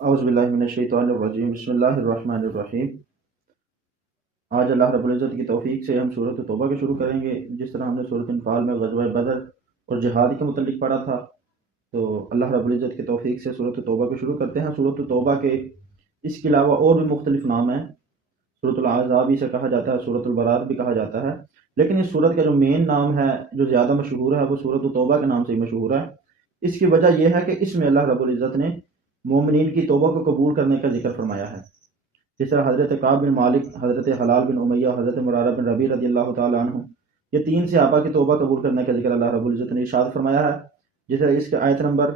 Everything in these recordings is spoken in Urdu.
اعوذ باللہ من الشیطان الرجیم، بسم اللہ الرحمن الرحیم۔ آج اللہ رب العزت کی توفیق سے ہم سورۃ توبہ کے شروع کریں گے۔ جس طرح ہم نے سورۃ انفال میں غزوہ بدر اور جہاد کے متعلق پڑھا تھا، تو اللہ رب العزت کی توفیق سے سورۃ توبہ کو شروع کرتے ہیں۔ سورۃ توبہ کے اس کے علاوہ اور بھی مختلف نام ہیں۔ سورۃ الاحزاب اسے کہا جاتا ہے، سورۃ البرات بھی کہا جاتا ہے، لیکن اس سورت کا جو مین نام ہے، جو زیادہ مشہور ہے، وہ سورۃ توبہ کے نام سے ہی مشہور ہے۔ اس کی وجہ یہ ہے کہ اس میں اللہ رب العزت نے مومنین کی توبہ کو قبول کرنے کا ذکر فرمایا ہے۔ جس طرح حضرت کعب بن مالک، حضرت حلال بن امیہ، حضرت مرارہ بن ربیع رضی اللہ تعالیٰ عنہ، یہ تین صحابہ کی توبہ قبول کرنے کا ذکر اللہ رب العزت نے ارشاد فرمایا ہے۔ جس طرح اس کے آیت نمبر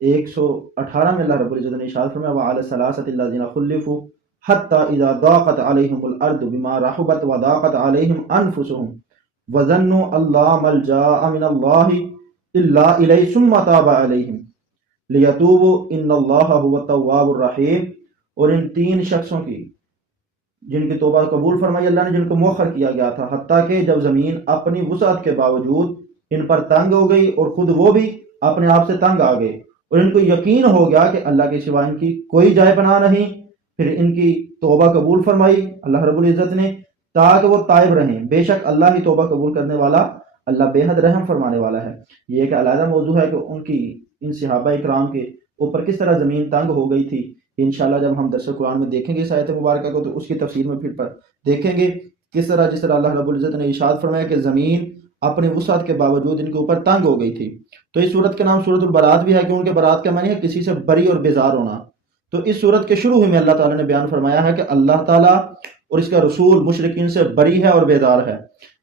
118 میں اللہ رب العزت نے ارشاد فرمایا وَعَلَى الثَّلَاثَةِ الَّذِينَ خُلِّفُوا حَتَّى إِذَا ضَاقَتْ عَلَيْهِمُ الْأَرْضُ بِمَا رَحُبَتْ وَضَاقَتْ عَلَيْهِمْ أَنفُسُهُمْ وَظَنُّوا أَن لَّا مَلْجَأَ مِنَ اللَّهِ إِلَّا إِلَيْهِ ثُمَّ تَابَ عَلَيْهِمْ لِيَتُوبُوا إِنَّ اللَّهَ هُوَ التَّوَّابُ الرَّحِيمُ۔ اور ان تین شخصوں کی جن کی توبہ قبول فرمائی اللہ نے، جن کو مؤخر کیا گیا تھا، حتیٰ کہ جب زمین اپنی وسعت کے باوجود ان پر تنگ ہو گئی اور خود وہ بھی اپنے آپ سے تنگ آ گئے، اور ان کو یقین ہو گیا کہ اللہ کے سوا ان کی کوئی جائے پناہ نہیں، پھر ان کی توبہ قبول فرمائی اللہ رب العزت نے تاکہ وہ تائب رہیں۔ بے شک اللہ ہی توبہ قبول کرنے والا، اللہ بے حد رحم فرمانے والا ہے۔ یہ ایک علیحدہ موضوع ہے کہ ان صحابہ اکرام کے اوپر کس طرح زمین تنگ ہو گئی تھی۔ انشاءاللہ جب ہم درس قرآن میں دیکھیں گے اس آیت مبارکہ کو، تو اس کی تفسیر میں پھر دیکھیں گے کس طرح، جس طرح اللہ رب العزت نے ارشاد فرمایا کہ زمین اپنی وسعت کے باوجود ان کے اوپر تنگ ہو گئی تھی۔ تو اس صورت کا نام سورۃ البرات بھی ہے، کیونکہ برات کا معنی ہے کسی سے بری اور بیزار ہونا۔ تو اس صورت کے شروع میں اللہ تعالیٰ نے بیان فرمایا ہے کہ اللہ تعالیٰ اور اس کا رسول مشرکین سے بری ہے اور بیزار ہے۔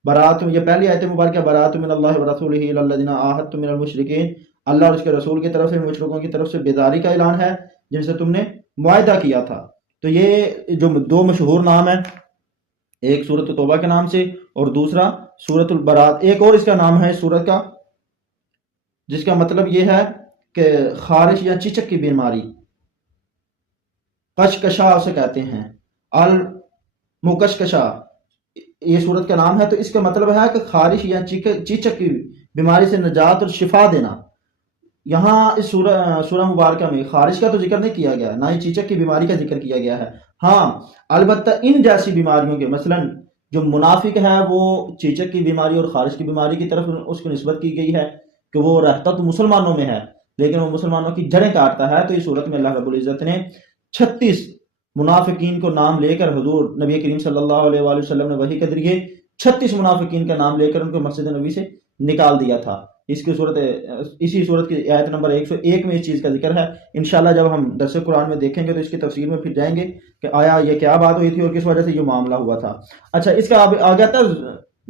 برات، یہ پہلی آیت مبارکہ، برات من اللہ ورسولہ الی الذین عاہدتم من المشرکین، اللہ اور اس کے رسول کی طرف سے مشرکوں کی طرف سے بیزاری کا اعلان ہے جن سے تم نے معاہدہ کیا تھا۔ تو یہ جو دو مشہور نام ہیں، ایک سورۃ توبہ کے نام سے اور دوسرا سورۃ البرات۔ ایک اور اس کا نام ہے اس سورت کا، جس کا مطلب یہ ہے کہ خارش یا چچک کی بیماری، کشکشا اسے کہتے ہیں، المکشکشا یہ سورت کا نام ہے۔ تو اس کا مطلب ہے کہ خارش یا چیچک کی بیماری سے نجات اور شفا دینا۔ یہاں اس سورہ مبارکہ میں خارش کا تو ذکر نہیں کیا گیا، نہ ہی چیچک کی بیماری کا ذکر کیا گیا ہے۔ ہاں البتہ ان جیسی بیماریوں کے، مثلا جو منافق ہے وہ چیچک کی بیماری اور خارش کی بیماری کی طرف اس کو نسبت کی گئی ہے کہ وہ رہتا تو مسلمانوں میں ہے لیکن وہ مسلمانوں کی جڑیں کاٹتا ہے۔ تو اس صورت میں اللہ رب العزت نے 36 منافقین کو نام لے کر، حضور نبی کریم صلی اللہ علیہ وآلہ وسلم نے وحی کے ذریعے 36 منافقین کا نام لے کر ان کو مسجد نبوی سے نکال دیا تھا۔ اسی صورت کی آیت نمبر 101 میں اس چیز کا ذکر ہے۔ انشاءاللہ جب ہم درس قرآن میں دیکھیں گے تو اس کی تفسیر میں پھر جائیں گے کہ آیا یہ کیا بات ہوئی تھی اور کس وجہ سے یہ معاملہ ہوا تھا۔ اچھا، اس کا آگے آتا ہے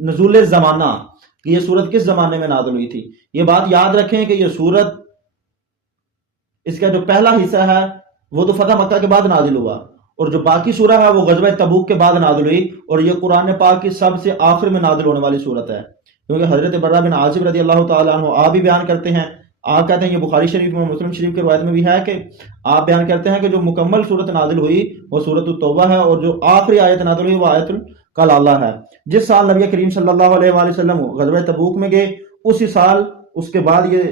نزول زمانہ، کہ یہ صورت کس زمانے میں نازل ہوئی تھی۔ یہ بات یاد رکھیں کہ یہ صورت، اس کا جو پہلا حصہ ہے وہ تو فتح مکہ کے بعد نازل ہوا، اور جو باقی سورہ ہے وہ غزوہ تبوک کے بعد نازل ہوئی، اور یہ قرآن پاک کی سب سے آخر میں نازل ہونے والی صورت ہے۔ کیونکہ حضرت برہ بن عازب رضی اللہ تعالیٰ عنہ آپ بھی بیان کرتے ہیں، آپ کہتے ہیں، یہ بخاری شریف میں، مسلم شریف کے روایت میں بھی ہے کہ آپ بیان کرتے ہیں کہ جو مکمل صورت نازل ہوئی وہ سورۃ التوبہ ہے، اور جو آخری آیت نازل ہوئی وہ آیت الکلالہ ہے۔ جس سال نبی کریم صلی اللہ علیہ وآلہ وسلم غزوہ تبوک میں گئے، اسی سال اس کے بعد یہ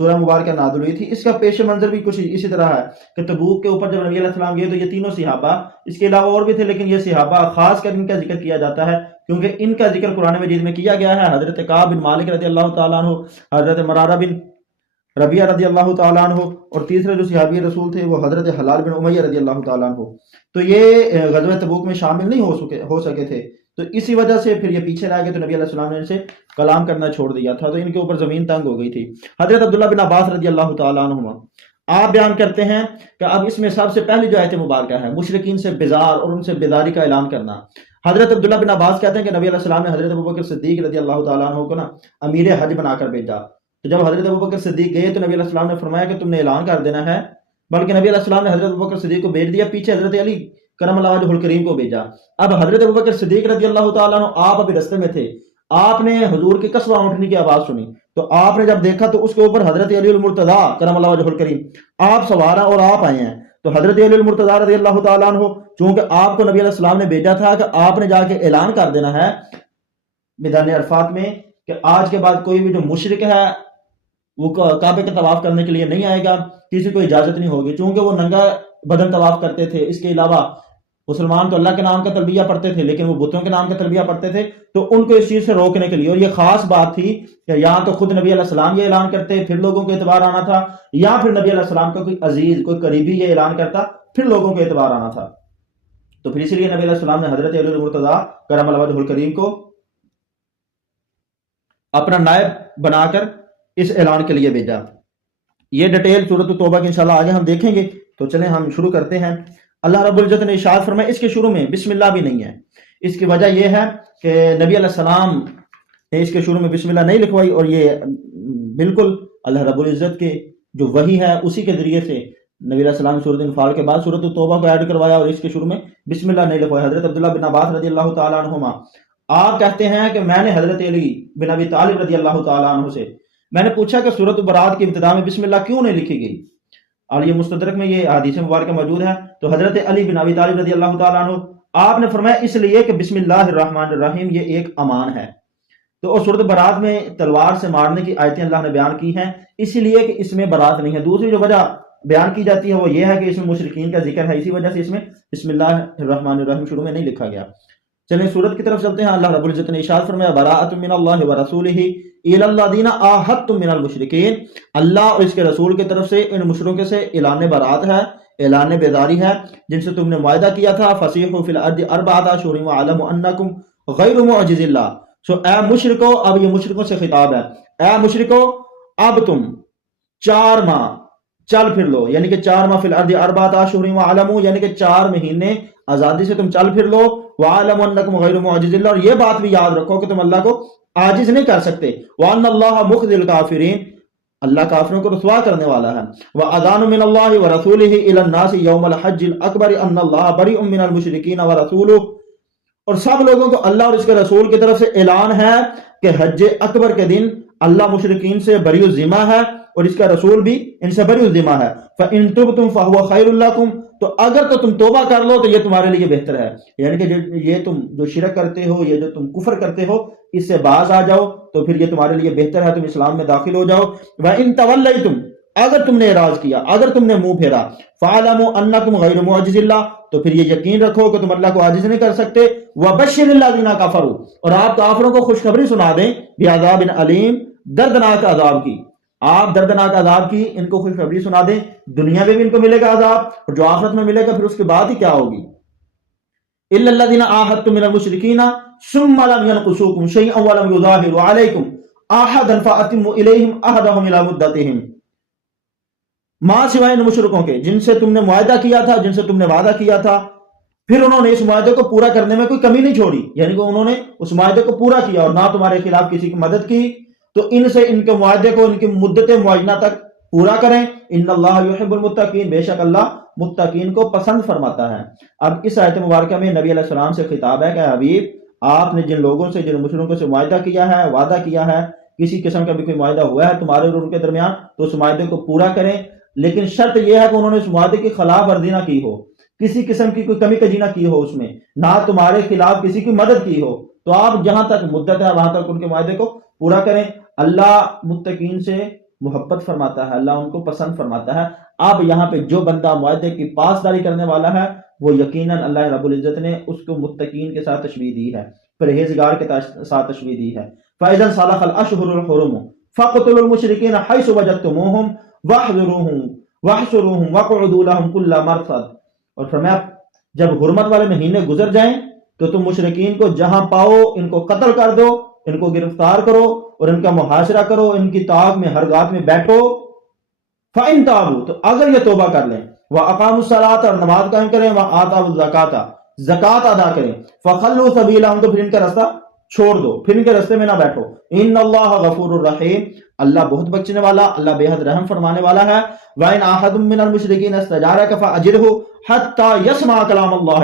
سورہ مبارکہ نازل ہوئی تھی۔ اس کا پیش منظر بھی کچھ اسی طرح ہے کہ تبوک کے اوپر جب نبی علیہ السلام گئے تو یہ تینوں صحابہ، اس کے علاوہ اور بھی تھے لیکن یہ صحابہ خاص کر ان کا ذکر کیا جاتا ہے کیونکہ ان کا ذکر قرآن مجید میں کیا گیا ہے۔ حضرت کعب بن مالک رضی اللہ تعالیٰ عنہ، حضرت مرارہ بن ربیع رضی اللہ تعالیٰ عنہ، اور تیسرے جو صحابی رسول تھے وہ حضرت حلال بن امیہ رضی اللہ تعالیٰ عنہ۔ تو یہ غزوہ تبوک میں شامل نہیں ہو سکے تھے، تو اسی وجہ سے پھر یہ پیچھے رہ گئے، تو نبی علیہ السلام نے ان سے کلام کرنا چھوڑ دیا تھا، تو ان کے اوپر زمین تنگ ہو گئی تھی۔ حضرت عبداللہ بن عباس رضی اللہ تعالیٰ عنہما آپ بیان کرتے ہیں کہ اب اس میں سب سے پہلی جو آیت مبارکہ ہے مشرکین سے بیزار اور ان سے بیداری کا اعلان کرنا۔ حضرت عبداللہ بن عباس کہتے ہیں کہ نبی علیہ السلام نے حضرت ابوبکر صدیق رضی اللہ تعالیٰ عنہ کو امیر حج بنا کر بھیجا۔ تو جب حضرت ابوبکر صدیق گئے تو نبی علیہ السلام نے فرمایا کہ تم نے اعلان کر دینا ہے، بلکہ نبی علیہ السلام نے حضرت ابوبکر صدیق کو بھیج دیا، پیچھے حضرت علی کرم اللہ وجہہ الکریم کو بھیجا۔ اب حضرت ابوبکر صدیق رضی اللہ تعالیٰ عنہ آپ ابھی رستے میں تھے، آپ نے حضور کی قصبہ اونٹنے کی آواز سنی، تو آپ نے جب دیکھا تو اس کے اوپر حضرت علی المرتضیٰ کرم اللہ وجہہ الکریم آپ سوار ہیں اور آپ آئے ہیں۔ تو حضرت علی المرتضیٰ رضی اللہ تعالیٰ عنہ، چونکہ آپ کو نبی علیہ السلام نے بھیجا تھا کہ آپ نے جا کے اعلان کر دینا ہے میدان عرفات میں کہ آج کے بعد کوئی بھی جو مشرک ہے وہ کعبے کا طواف کرنے کے لیے نہیں آئے گا، کسی کو اجازت نہیں ہوگی، چونکہ وہ ننگا بدن طواف کرتے تھے۔ اس کے علاوہ مسلمان تو اللہ کے نام کا تلبیہ پڑھتے تھے، لیکن وہ بتوں کے نام کا تلبیہ پڑھتے تھے، تو ان کو اس چیز سے روکنے کے لیے، اور یہ خاص بات تھی کہ یہاں تو خود نبی علیہ السلام یہ اعلان کرتے پھر لوگوں کو اعتبار آنا تھا، یا پھر نبی علیہ السلام کا کوئی عزیز کوئی قریبی یہ اعلان کرتا پھر لوگوں کو اعتبار آنا تھا۔ تو پھر اسی لیے نبی علیہ السلام نے حضرت علی المرتضیٰ کرم اللہ وجہہ الکریم کو اپنا نائب بنا کر اس اعلان کے لیے بھیجا۔ یہ ڈیٹیل سورۃ التوبہ کی انشاءاللہ آگے ہم دیکھیں گے، تو چلیں ہم شروع کرتے ہیں۔ اللہ رب العزت نے ارشاد فرمایا، اس کے شروع میں بسم اللہ بھی نہیں ہے۔ اس کی وجہ یہ ہے کہ نبی علیہ السلام نے اس کے شروع میں بسم اللہ نہیں لکھوائی، اور یہ بالکل اللہ رب العزت کے جو وحی ہے اسی کے ذریعے سے نبی علیہ السلام سورۃ انفال کے بعد سورۃ التوبہ کو ایڈ کروایا، اور اس کے شروع میں بسم اللہ نہیں لکھوایا۔ حضرت عبداللہ بن عباس رضی اللہ تعالیٰ عنہما آپ کہتے ہیں کہ میں نے حضرت علی بن ابی طالب رضی اللہ تعالیٰ عنہ سے میں نے پوچھا کہ سورۃ البراۃ کی ابتدا میں بسم اللہ کیوں نہیں لکھی گئی، اور یہ مستدرک میں یہ حدیث مبارکہ موجود ہے۔ تو حضرت علی بن ابی طالب رضی اللہ تعالیٰ عنہ آپ نے فرمایا اس لیے کہ بسم اللہ الرحمن الرحیم یہ ایک امان ہے۔ تو سورۃ البراۃ میں تلوار سے مارنے کی آیتیں اللہ نے بیان کی ہیں، اسی لیے کہ اس میں برات نہیں ہے۔ دوسری جو وجہ بیان کی جاتی ہے وہ یہ ہے کہ اس میں مشرکین کا ذکر ہے، اسی وجہ سے اس میں بسم اللہ الرحمن الرحیم شروع میں نہیں لکھا گیا۔ چلیں سورت کی طرف چلتے ہیں۔ اللہ رب العزت نے ارشاد فرمایا، براءۃ من اللہ ورسولہ الی الذین عاہدتم من المشرکین، اللہ اور اس کے رسول کی طرف سے ان مشرکوں سے اعلان برات ہے، اعلان بیداری ہے جن سے تم نے معاہدہ کیا تھا۔ فسیحوا فی الارض اربعۃ اشہر واعلموا انکم غیر معجز اللہ۔ اے مشرکو، اب یہ مشرکوں سے خطاب ہے، اے مشرکو اب تم 4 ماہ چل پھر لو، یعنی کہ 4 ماہ فی الارض اربعۃ اشہر واعلموا، یعنی کہ 4 مہینے آزادی سے تم چل پھر لو، وَعَلَمُوا أَنَّكُمْ غَيْرُ مُعْجِزِ اللَّهِ، اور یہ بات بھی یاد رکھو کہ تم اللہ کو عاجز نہیں کر سکتے۔ وَأَنَّ اللَّهَ مُخْزِي الْكَافِرِينَ، اللہ کافروں کو رسوا کرنے والا ہے۔ وَأَذَانٌ مِّنَ اللَّهِ وَرَسُولِهِ إِلَى النَّاسِ يَوْمَ الْحَجِّ الْأَكْبَرِ أَنَّ اللَّهَ بَرِيءٌ مِّنَ الْمُشْرِكِينَ وَرَسُولُهُ، اور سب لوگوں کو اللہ اور اس کے رسول کی طرف سے اعلان ہے کہ حج اکبر کے دن اللہ مشرکین سے بری الذمہ ہے اور اس کا رسول بھی ان سے بری الذمہ ہے۔ فَإِن تُبْتُمْ فَهُوَ خَيْرٌ لَكُمْ، تو اگر تو تم توبہ کر لو تو یہ تمہارے لیے بہتر ہے، یعنی کہ یہ تم جو شرک کرتے ہو، یہ جو تم کفر کرتے ہو، اس سے باز آ جاؤ تو پھر یہ تمہارے لیے بہتر ہے، تم اسلام میں داخل ہو جاؤ۔ وَإِن تَوَلَّيْتُمْ، اگر تم نے اعراض کیا، اگر تم نے منہ پھیرا، فَعَلَمُوا أَنَّكُمْ غَيْرُ مُعْجِزِ اللَّهِ، تو پھر یہ یقین رکھو کہ تم اللہ کو عاجز نہیں کر سکتے۔ وَبَشِّرِ الَّذِينَ كَفَرُوا، اور آپ کافروں کو خوشخبری سنا دیں، بِعَذَابٍ عَلِيمٍ، دردناک عذاب کی، آپ دردناک عذاب کی ان کو خوشخبری سنا دیں، دنیا میں بھی ان کو ملے گا عذاب، اور جو آخرت میں ملے گا پھر اس کے بعد ہی کیا ہوگی۔ إِلَّا الَّذِينَ عَاهَدتُّم مِّنَ الْمُشْرِكِينَ ثُمَّ لَمْ يَنقُصُوكُمْ شَيْئًا وَلَمْ يُظَاهِرُوا عَلَيْكُمْ أَحَدًا فَأَتِمُّوا إِلَيْهِمْ عَهْدَهُمْ إِلَىٰ مُدَّتِهِمْ، ماں سوائے ان مشرکوں کے جن سے تم نے معاہدہ کیا تھا، جن سے تم نے وعدہ کیا تھا، پھر انہوں نے اس معاہدے کو پورا کرنے میں کوئی کمی نہیں چھوڑی، یعنی کہ انہوں نے اس معاہدے کو پورا کیا اور نہ تمہارے خلاف کسی کی مدد کی، تو ان سے ان کے معاہدے کو ان کی مدت معینہ تک پورا کریں۔ ان اللہ یحب المتقین، بے شک اللہ متقین کو پسند فرماتا ہے۔ اب اس آیت مبارکہ میں نبی علیہ السلام سے خطاب ہے کہ حبیب، آپ نے جن لوگوں سے، جن مشرکوں سے معاہدہ کیا ہے، وعدہ کیا ہے، کسی قسم کا بھی کوئی معاہدہ ہوا ہے تمہارے اور ان کے درمیان، تو اس معاہدے کو پورا کریں، لیکن شرط یہ ہے کہ انہوں نے اس معاہدے کی خلاف ورزی نہ کی ہو، کسی قسم کی کوئی کمی کجی نہ کی ہو، اس میں نہ تمہارے خلاف کسی کی مدد کی ہو، تو آپ جہاں تک مدت ہے وہاں تک ان کے معاہدے کو پورا کریں۔ اللہ متقین سے محبت فرماتا ہے، اللہ ان کو پسند فرماتا ہے۔ اب یہاں پہ جو بندہ معاہدے کی پاسداری کرنے والا ہے وہ یقیناً اللہ رب العزت نے اس کو متقین کے ساتھ تشبیہ دی ہے، پرہیزگار کے ساتھ تشبیہ دی ہے۔ فَإِذَا انْسَلَخَ الْأَشْهُرُ الْحُرُمُ فَاقْتُلُوا الْمُشْرِكِينَ حَيْثُ وَجَدتُّمُوهُمْ وَاحْصُرُوهُمْ وَاقْعُدُوا لَهُمْ كُلَّ مَرْصَدٍ، اور فرمایا جب حرمت والے مہینے گزر جائیں تو تم مشرکین کو جہاں پاؤ ان کو قتل کر دو، ان کو گرفتار کرو اور ان کا محاصرہ کرو، ان کی طاق میں ہرگاہ میں بیٹھو۔ فَإِن تَابُوا، تو اگر یہ توبہ کر لیں، وَأَقَامُوا الصَّلَاةَ، اور نماز قائم کریں، وَآتَاءُوا الزَّكَاةَ، زکوٰۃ ادا کریں، فَخَلُّوا سَبِيلَهُمْ، تو پھر ان کا رستہ چھوڑ دو، پھر ان کے رستے میں نہ بیٹھو۔ ان اللہ غفور الرحیم، اللہ بہت بخشنے والا، اللہ بے حد رحم فرمانے والا ہے۔ وَإِنْ أَحَدٌ مِّنَ الْمُشْرِكِينَ اسْتَجَارَكَ فَأَجِرْهُ حَتَّى يَسْمَعَ كَلَامَ اللَّهِ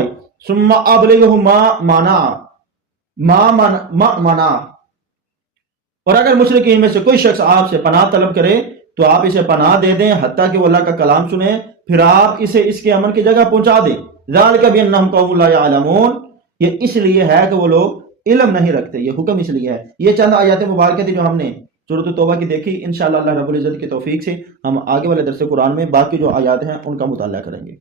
ثُمَّ أَبْلِغْهُ مَا مَنَعَ، اور اگر مشرکین میں سے کوئی شخص آپ سے پناہ طلب کرے تو آپ اسے پناہ دے دیں حتیٰ کہ وہ اللہ کا کلام سنیں، پھر آپ اسے اس کے عمل کی جگہ پہنچا دیں۔ ذَلِكَ بِأَنَّهُمْ قَوْمٌ لَا يَعْلَمُونَ، یہ اس لیے ہے کہ وہ لوگ علم نہیں رکھتے، یہ حکم اس لیے ہے۔ یہ چند آیات مبارکہ تھی جو ہم نے سورۃ توبہ کی دیکھی، انشاءاللہ اللہ رب العزت کی توفیق سے ہم آگے والے درس قرآن میں باقی جو آیات ہیں ان کا مطالعہ کریں گے۔